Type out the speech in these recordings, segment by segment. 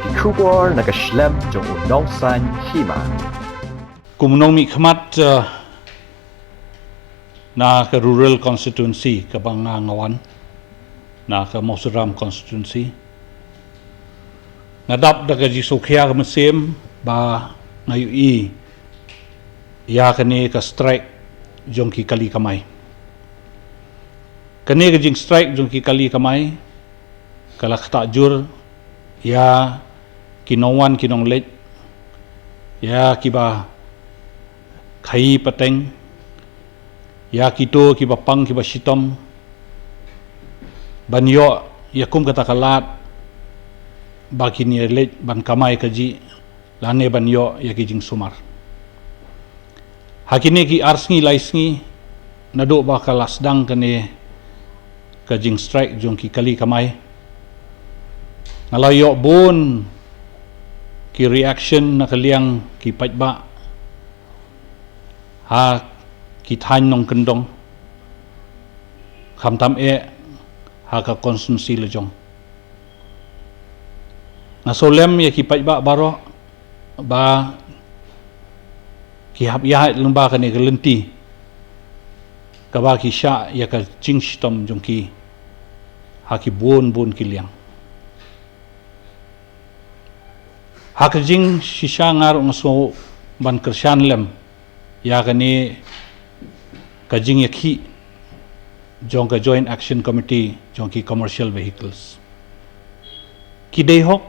ki kubor nakaslem jong unong san hima. Kumunong mi khamat na ka rural constituency ka Bangangawan na ka Moseram constituency nadap da ka jisukya ka mesim ba ngayu ya kani ka strike jong ki kali kamay kani ka jing strike jong ki kali kamay kalak takjur ya kinongwan kinong let ya kiba khai pateng ya kito kiba pang kiba sitom banyo yakum kata kalat baki ni let ban kamai kaji lane banyo ya kijing sumar hakini ki arsngi laisngi nado ba kalasdang kane kajing strike jong ki kali kamai ngalayo bon ki reaction na kaliang ki pajba ha ki than nong kendong kham tam ha ka konstitusi lejong na solem ya ki pajba baro ba ki hap ya lumba kane gelenti ka ba ki sha ya ka ching stom jong ki ha ki bon ki liang ha ka jing shisha ngar ngaso ban kershan lem ya kani kajing yakhi jong ka joint action committee jong ki commercial vehicles ki dei hok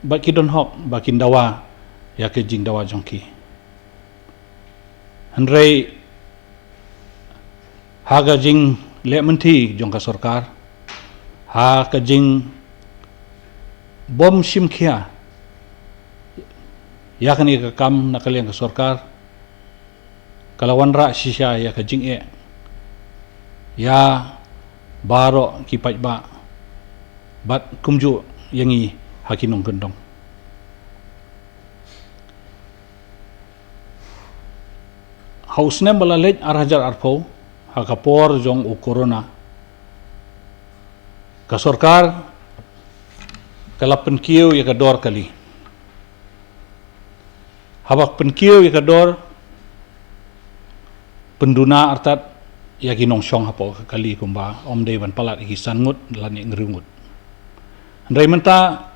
ba ki don hok ba kin dawa ya ke jing dawa jong ki handrei ha ga jing le menti jong ka sarkar ha ka jing bom sim khia ya kani ka kam nakaliang ka sarkar kalawan ra shisha ya ka jing ya baro ki pajba bat kumju yangi hakinong gendong hausne balalej arhajar arpo hakapor jong u corona ka sarkar kala penkiu ya ka dor kali habak penkiu ya ka dor penduna artat ya ginong syong hapo kali kumba om dewan palat iki sangut lani ngerungut andai menta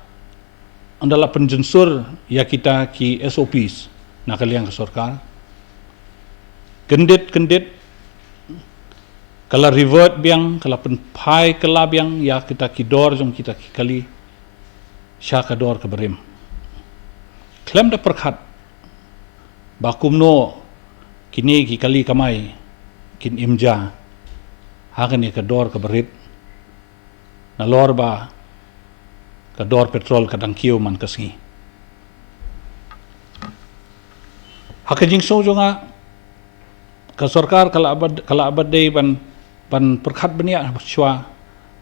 andala penjensur ya kita ki SOPs na kaliang ke sarkar kendit kala revert biang kala penpai kala biang ya kita kidor jong kita ki kali sya kador ke berim klem da perkhat bakumno kini ki kali kamai kin imja hakani ka dor ka berit na lor ba ka dor petrol kadang kiu man kasngi hakajing so jonga ka sarkar kala abad dei ban perkhat benia shwa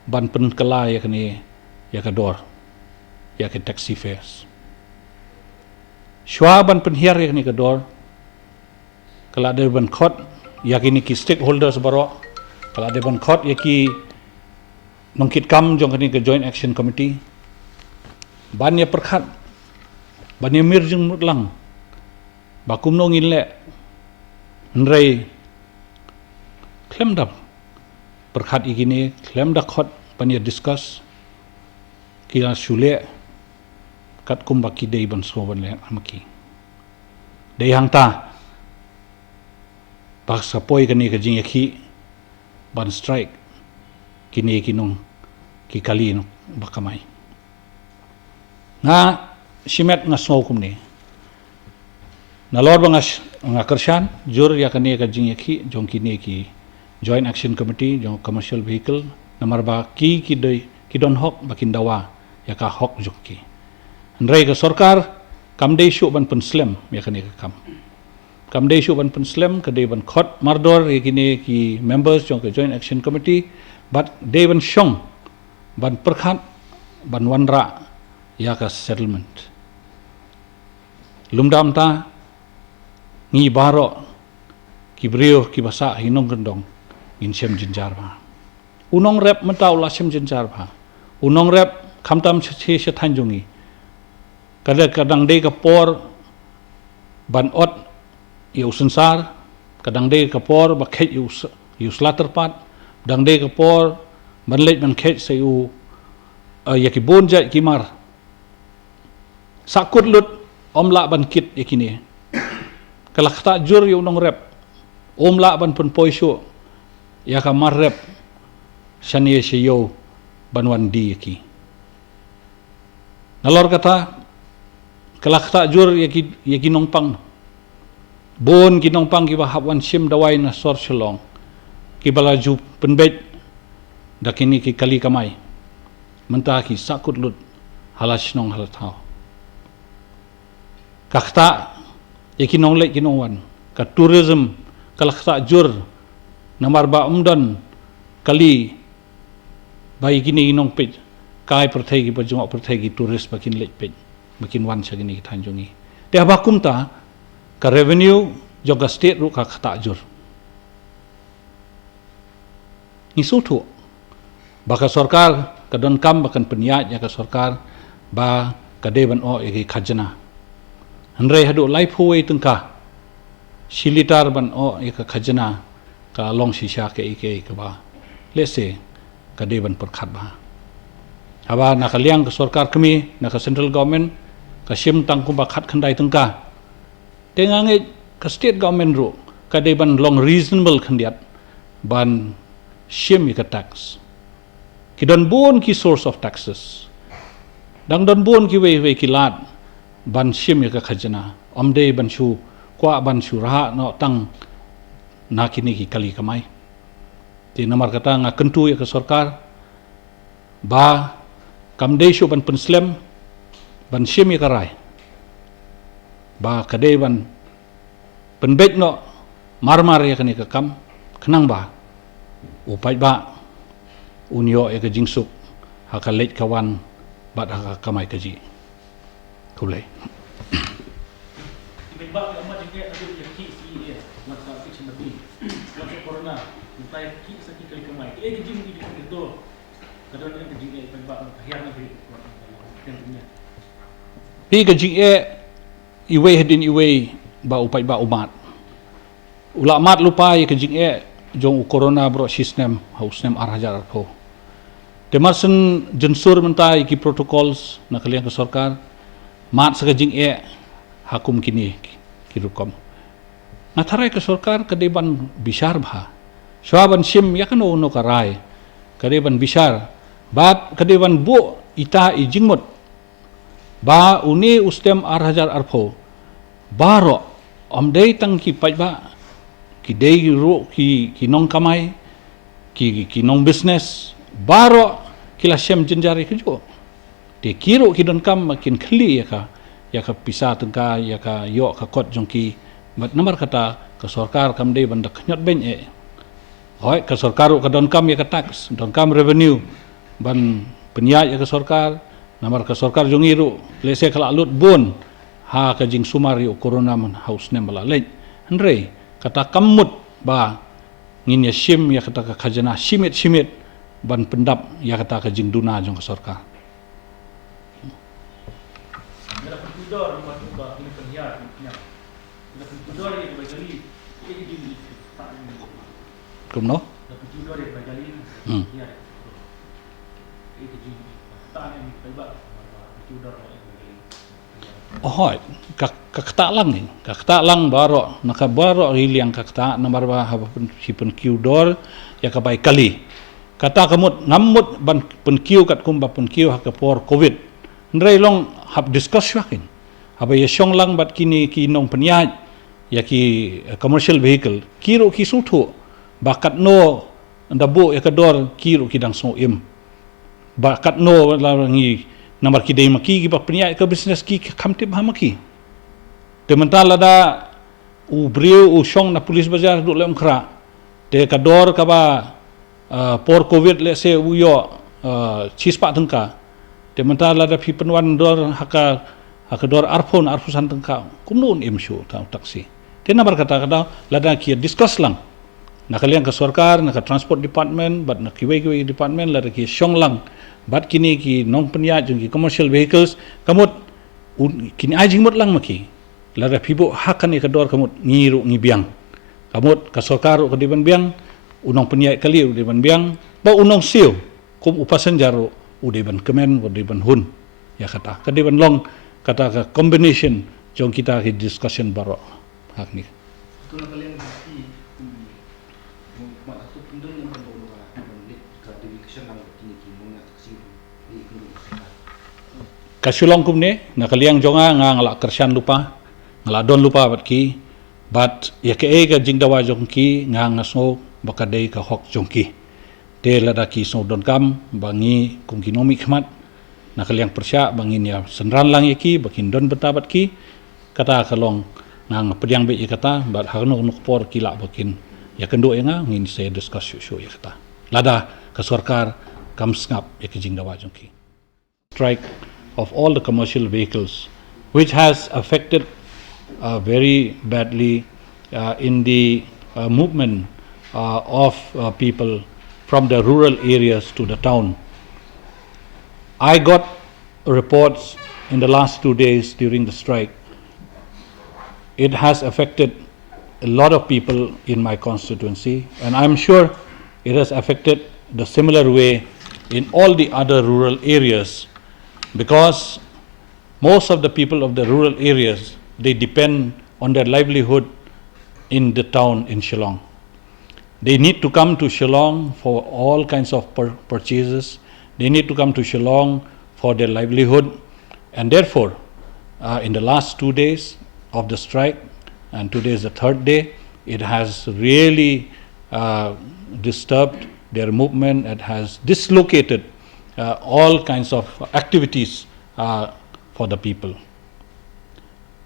ban pen kala ya kani ya ka dor ya ke taxi fares shwa ban pen hiar ya kani ka dor kala ada ban khot yakini ki stakeholders baro kala ada ban khot yaki nongkit kam jong kani ke joint action committee ban ya perkhat ban ya mirjung mutlang bakum no ngin le nrei klem dap perkhat igini klem da khot ban ya discuss kila shule kat kum baki dei ban so ban le amaki dei hangta paksa poi kani ka jing yakhi ban strike kini kinong ki kali no bakamai nga shimet nga snow kumni na lor bangas nga kershan jur ya kani ka jing yakhi jong kini ki joint action committee jong commercial vehicle namar ba ki doi ki don hok bakin dawa ya ka hok jong ki ndrei ka sarkar kam dei shu ban penslam ya kani ka kam dei shu ban penslam ka dei ban khot mardor yakini ki members jong ka joint action committee but dei ban shong ban perkhat ban wanra ya ka settlement lumdam ta ngi baro ki brio ki basa hinong gendong in sem jinjar ba unong rep menta ula sem jinjar ba unong rep khamtam che se thanjongi kadang dei kapor ban ot iu sensar, kadang dei kapor ba khet iu slaterpat, kadang dei kapor ban leit ban khet se iu yaki bonja kimar. Sakut lut om la ban kit yakini. Kalak tak jur iu nong rep. Om la ban pun poisyo yaka mar rep shani sheyo banwan di yaki. Nalor kata kalak tak jur yaki nongpang bon ki nongpang ki bahap wan sim dawai na sor shalong ki balaju penbet dakini ki kali kamai mentah ki sakut lut halas nong halatau kakta yaki nong lek ki nong wan ka tourism kalak tak jur namar ba umdan kali bayi kini nong pej kai pertegi bajong pertegi turis bakin lek pej makin wan sa gini tanjungi. Dia bakum ta ka revenue juga state ru ka kata jur. Ni sutu. Baka sarkar ka don kam bakan peniat ya ka sarkar ba ka deban o e khajana. Hanrei hadu life huwei tengka. Silitar ban o e ka khajana ka long shisha ke ike ka ba. Lese ka deban perkhat ba. Haba nakaliang ka sarkar kami na ka central government kasim tangku bakat khandai tengka tengange ka state government ru kadai ban long reasonable khandiat ban sim ka tax kidon bon ki source of taxes dang don bon ki we ki lat ban sim ka khajana omde ban shu kwa ban shu raha no tang nakini ki kali kamai ti namar kata nga kentu ya ka sarkar ba kamde shu ban penslem ban sim ya karai ba kadai ban penbet no marmar ya kani kam kenang ba upai ba unyo ya ka jingsuk hakalet kawan bat haka kamai kaji kulai ba ma jike adu ya ki si ya masa ki chimati masa corona utai ki sa ki kali kamai e jing itu kadang kadang jing e ba hiar na bi tentunya pi ka jing e iwe hedin iwe ba upai ba umat ulamat lupa ya ka jing e jong corona bro sistem hausnem arhajar arpo temarsen jensur mentai ki protocols na kalian ke sarkar mat sa ka jing e hakum kini kirukom na tarai ke sarkar kadeban bishar bha swaban sim yakano no karai kadeban bishar bat kadeban bu ita i jingmot ba uni ustem arhajar arpo baro omdei tang ki pajba ki dei ro ki nong kamai ki nong business baro kila sem jenjari kejo de kiro ki don kam makin khli ya ka pisa tengka ya ka yo ka kot jongki mat namar kata ka sarkar kam dei bandak nyot ben e hoi ka sarkar ka don kam ya ka tax don kam revenue ban peniat ya ka sarkar namar ka sarkar jongiru lese kala lut bun ha ka jing sumar yo corona man house nem bala lej andre kata kamut ba ngin ya sim ya kata ka khajana simit ban pendap ya kata ka jing duna jong ka sarkar dalam pudor masuk ke ini peniat dalam pudor ya bajali ini di tak ini kumno dalam pudor ya bajali ya oh kakta lang ni kakta lang baro nakabaro hiliang kakta namar ba hapun sipun kiudor ya kabai kali kata kamut ngamut ban pun kiu kat kumba pun kiu hakapor covid ndrei long hab discuss yakin haba ya syong lang bat kini kinong peniat ya ki commercial vehicle kiro ki sutu bakat no ndabu ya kador kiro kidang so im bakat no langi namar ki dei maki ki peniat ke business ki kamtip hamaki de mental ada u brio u syong na polis bazar duk lem kra de kador ka ba por covid le se u yo chispa tengka de mental ada pi penwan dor haka dor arfusan tengka kumnun imshu ta taksi de namar kata lada ki discuss lang na kalian ke sarkar na ka transport department bat na kiwe department lada ki syong lang bat kini ki nong peniat jong ki commercial vehicles kamut kini ai jingmut lang maki lara pibo hakan ikador kamut ngiru ngibiang kamut kasarkar ka diban biang unang penyai kali udiban biang ba unang siu kum upasan jaro udiban kemen udiban hun ya kata kadiban long kata ka combination jong kita ki discussion baro hak ni Ito na kalian bukti mak aku pindon yang berbau balik ke dedication lang kiniki mo nga kasi di ko kasulong kum ne nakaliang jonga nga ngala kersian lupa ngala don lupa bat ki bat ya ke ga jingdawa jong ki nga ngaso bakadei ka hok jong ki te lada ki so don kam bangi kum kinomi khmat nakaliang persya bangin ya senran lang yaki bakin don betabat ki kata kalong nang pediang be kata bat harno nuk por kila bakin ya kendo nga ngin saya discuss show ya kata lada ka sarkar kam ngap ya ke jingdawa jong ki strike of all the commercial vehicles which has affected very badly in the movement of people from the rural areas to the town. I got reports in the last 2 days during the strike. It has affected a lot of people in my constituency, and I'm sure it has affected the similar way in all the other rural areas, because most of the people of the rural areas, they depend on their livelihood in the town in Shillong. They need to come to Shillong for all kinds of purchases. They need to come to Shillong for their livelihood, and therefore in the last 2 days of the strike, and today is the third day, it has really disturbed their movement. It has dislocated all kinds of activities for the people.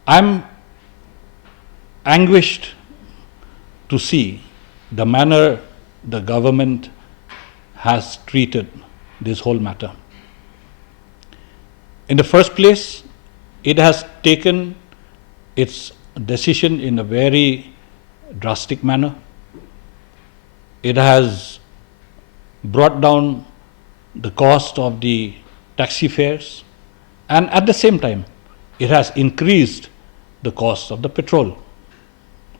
I'm anguished to see the manner the government has treated this whole matter. In the first place, it has taken its decision in a very drastic manner. It has brought down the cost of the taxi fares, and at the same time, it has increased the cost of the petrol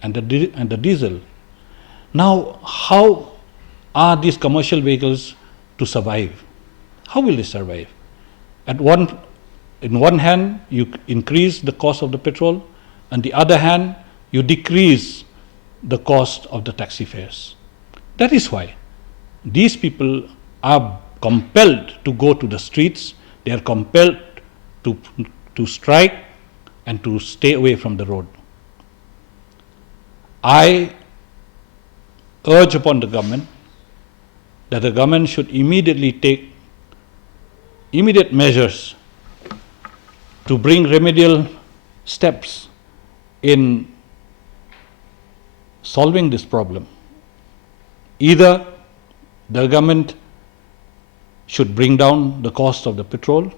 and the diesel. Now, how are these commercial vehicles to survive? How will they survive? In one hand, you increase the cost of the petrol, on the other hand, you decrease the cost of the taxi fares. That is why these people are compelled to go to the streets. They are compelled to strike and to stay away from the road. I urge upon the government that the government should immediately take immediate measures to bring remedial steps in solving this problem. Either the government should bring down the cost of the petrol,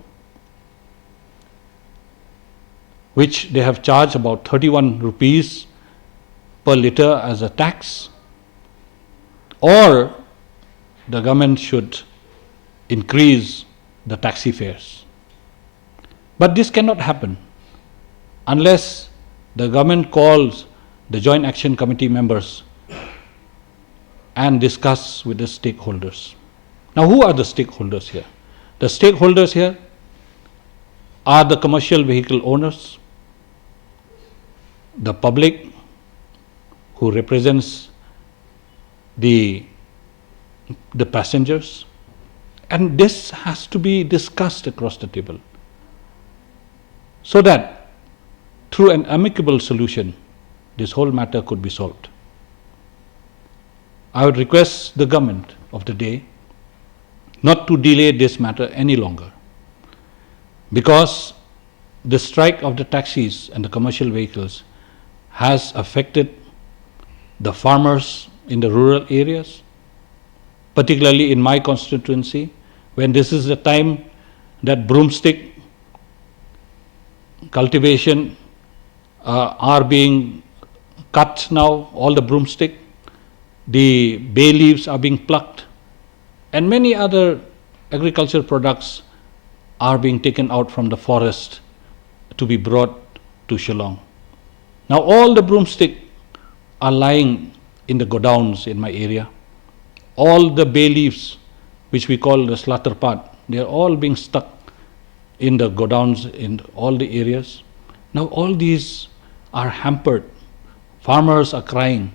which they have charged about 31 rupees per litre as a tax, or the government should increase the taxi fares. But this cannot happen unless the government calls the Joint Action Committee members and discuss with the stakeholders. Now, who are the stakeholders here? The stakeholders here are the commercial vehicle owners, the public who represents the passengers, and this has to be discussed across the table so that through an amicable solution this whole matter could be solved. I would request the government of the day not to delay this matter any longer, because the strike of the taxis and the commercial vehicles has affected the farmers in the rural areas, particularly in my constituency, when this is the time that broomstick cultivation are being cut now, all the broomstick, the bay leaves are being plucked, and many other agricultural products are being taken out from the forest to be brought to Shillong. Now all the broomstick are lying in the godowns in my area. All the bay leaves, which we call the slaughter part, they are all being stuck in the godowns in all the areas. Now all these are hampered. Farmers are crying.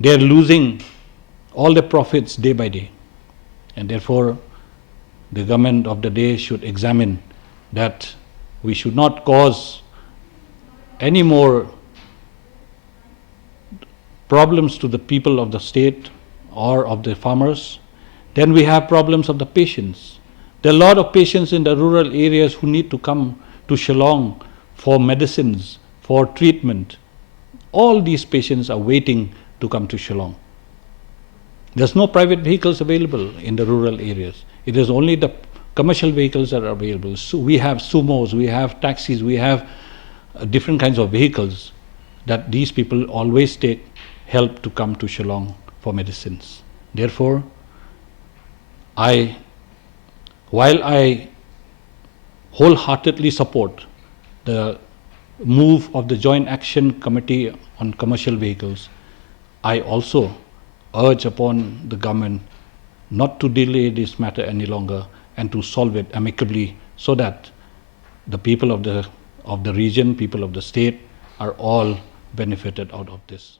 They are losing all the profits day by day. And therefore, the government of the day should examine that we should not cause any more problems to the people of the state or of the farmers. Then we have problems of the patients. There are a lot of patients in the rural areas who need to come to Shillong for medicines, for treatment. All these patients are waiting to come to Shillong. There's no private vehicles available in the rural areas. It is only the commercial vehicles that are available. So we have sumos, we have taxis, we have different kinds of vehicles that these people always take help to come to Shillong for medicines. Therefore, while I wholeheartedly support the move of the Joint Action Committee on Commercial Vehicles, I also urge upon the government not to delay this matter any longer and to solve it amicably so that the people of the region, people of the state are all benefited out of this.